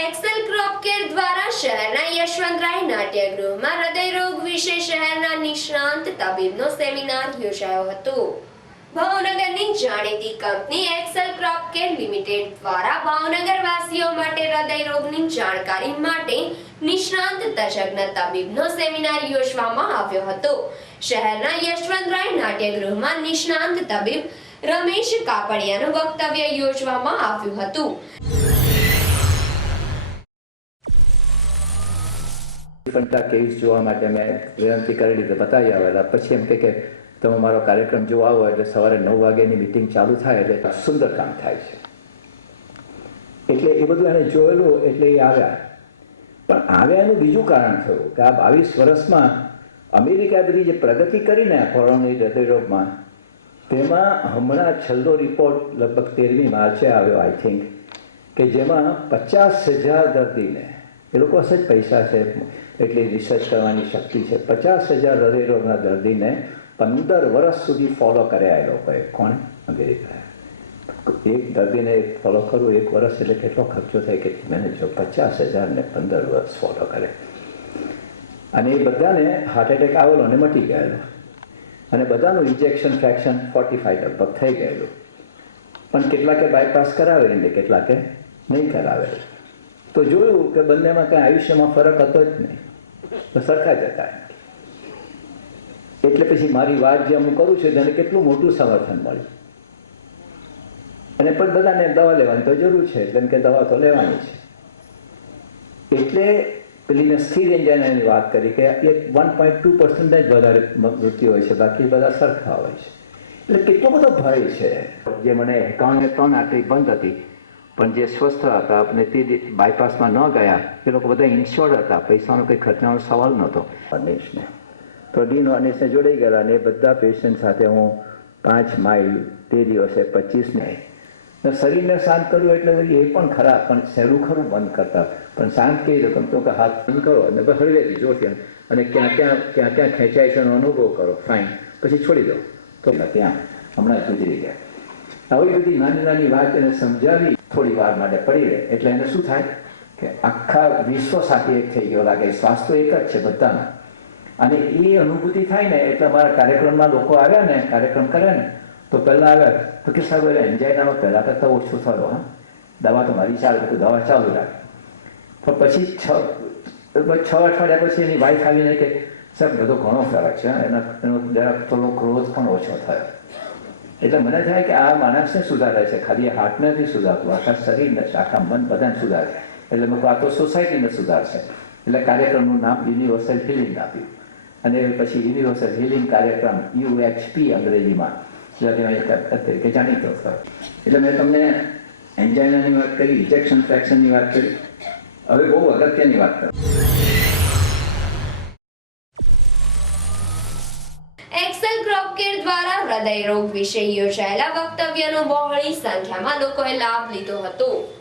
Excel crop care દ્વારા શહેરના યશવંતરાય નાટ્યગૃહમાં હૃદયરોગ વિશે શહેરના નિષ્ણાંત તબીબનો સેમિનાર યોજાયો હતો। ભાવનગરની જાણીતી કંપની એક્સેલ ક્રોપ કેર લિમિટેડ દ્વારા ભાવનગર વાસીઓ માટે હૃદયરોગની જાણકારી માટે નિષ્ણાંત તજજ્ઞ તબીબનો સેમિનાર યોજવામાં આવ્યો હતો। શહેરના યશવંતરાય નાટ્યગૃહમાં નિષ્ણાંત તબીબ રમેશ કાપડિયાનું વક્તવ્ય યોજવામાં આવ્યું હતું। કેસ જોવા માટે મેં વિનંતી કરેલી તો બતાવી આવેલા। પછી એમ કે તમે મારો કાર્યક્રમ જોવા આવો એટલે સવારે 9 વાગ્યાની મિટિંગ ચાલુ થાય એટલે સુંદર કામ થાય છે। એટલે એ બધું એને જોયેલું એટલે એ આવ્યા। પણ આવ્યા એનું બીજું કારણ થયું કે આ 22 વર્ષમાં અમેરિકા બધી જે પ્રગતિ કરીને કોરોનાની હૃદયરોગમાં તેમાં હમણાં છેલ્લો રિપોર્ટ લગભગ 13મી માર્ચે આવ્યો આઈ થિંક કે જેમાં 50,000 દર્દીને એ લોકો હશે જ પૈસા છે એટલી રિસર્ચ કરવાની શક્તિ છે 50,000 હૃદયરોગના દર્દીને 15 વર્ષ સુધી ફોલો કર્યા એ લોકોએ। કોણ? અમેરિકાએ। એક દર્દીને ફોલો કરવું 1 વર્ષ એટલે કેટલો ખર્ચો થાય કે મેં જો 50,000ને 15 વર્ષ ફોલો કરે અને એ બધાને હાર્ટ એટેક આવેલો અને મટી ગયેલો અને બધાનું ઇન્જેક્શન ફ્રેક્શન 45 લગભગ થઈ ગયેલું। પણ કેટલાકે બાયપાસ કરાવે એટલે કેટલાકે નહીં કરાવે। તો જોયું કે બંનેમાં કંઈ આયુષ્યમાં ફરક હતો જ નહીં, તો સરખા જ હતા। એટલે પછી મારી વાત જે હું કરું છું તેને કેટલું મોટું સમર્થન મળ્યું અને પણ બધાને દવા લેવાની તો જરૂર છે એટલે કે દવા તો લેવાની છે। એટલે પેલી મેં સ્થિર એન્જાઇનાની વાત કરી કે 1.2% જ વધારે મૃત્યુ હોય છે, બાકી બધા સરખા હોય છે। એટલે કેટલો બધો ભય છે। જે મને 3 આટલી બંધ હતી પણ જે સ્વસ્થ હતા અને તે બાયપાસમાં ન ગયા એ લોકો બધા ઇન્શ્યોર્ડ હતા, પૈસાનો કંઈ ખર્ચવાનો સવાલ નહોતો। અનેશને તો ડીનો અનેશને જોડાઈ ગયેલા અને એ બધા પેશન્ટ સાથે હું 5 માઇલ તે દિવસે 25ને શરીરને શાંત કરવું એટલે એ પણ ખરા, પણ સહેલું ખરું બંધ કરતા પણ શાંત કહી દો તમે તો કે હાથ બંધ કરો અને બસ હળવેથી જોરથી અને ક્યાં ખેંચાય છે એનો અનુભવ કરો, ફાઇન, પછી છોડી દો તો ત્યાં હમણાં ગુજરી ગયા। આવી બધી નાની નાની વાત એને સમજાવી થોડી વાર માટે પડી રહે એટલે એને શું થાય કે આખા વિશ્વ સાથે એક થઈ ગયો લાગે। સ્વાસ્થ્ય એક જ છે બધાના અને એ અનુભૂતિ થાય ને એટલે અમારા કાર્યક્રમમાં લોકો આવ્યા ને કાર્યક્રમ કરે ને તો પહેલાં આવ્યા તો કે સાહેબ એન્જાઇનામાં પહેલાં કરતાં ઓછું થયો, હા દવા તો મારી ચાલે તો દવા ચાલુ રાખે। પણ પછી 6 અઠવાડિયા પછી એની વાઈફ આવીને કે સાહેબ બધો ઘણો ફરક છે, એનો જરાક થોડો ક્રોધ પણ ઓછો થયો। એટલે મને થાય કે આ માણસને સુધારે છે, ખાલી હાર્ટને નથી સુધારતું, આખા શરીરને છે, આખા મન બધાને સુધારે। એટલે મેં આ તો સોસાયટીને સુધારશે એટલે કાર્યક્રમનું નામ યુનિવર્સલ હિલિંગ આપ્યું અને પછી યુનિવર્સલ હિલિંગ કાર્યક્રમ UHP અંગ્રેજીમાં તરીકે જાણીતો થયો। એટલે મેં તમને એન્જાઇનાની વાત કરી, ઇન્જેક્શન ફ્રેક્શનની વાત કરી, હવે બહુ અગત્યની વાત કરું। એક્સેલ ક્રોપ કેર દ્વારા હૃદય રોગ વિશે યોજાયેલા વક્તવ્યનો બહોળી સંખ્યામાં લોકોએ લાભ લીધો હતો।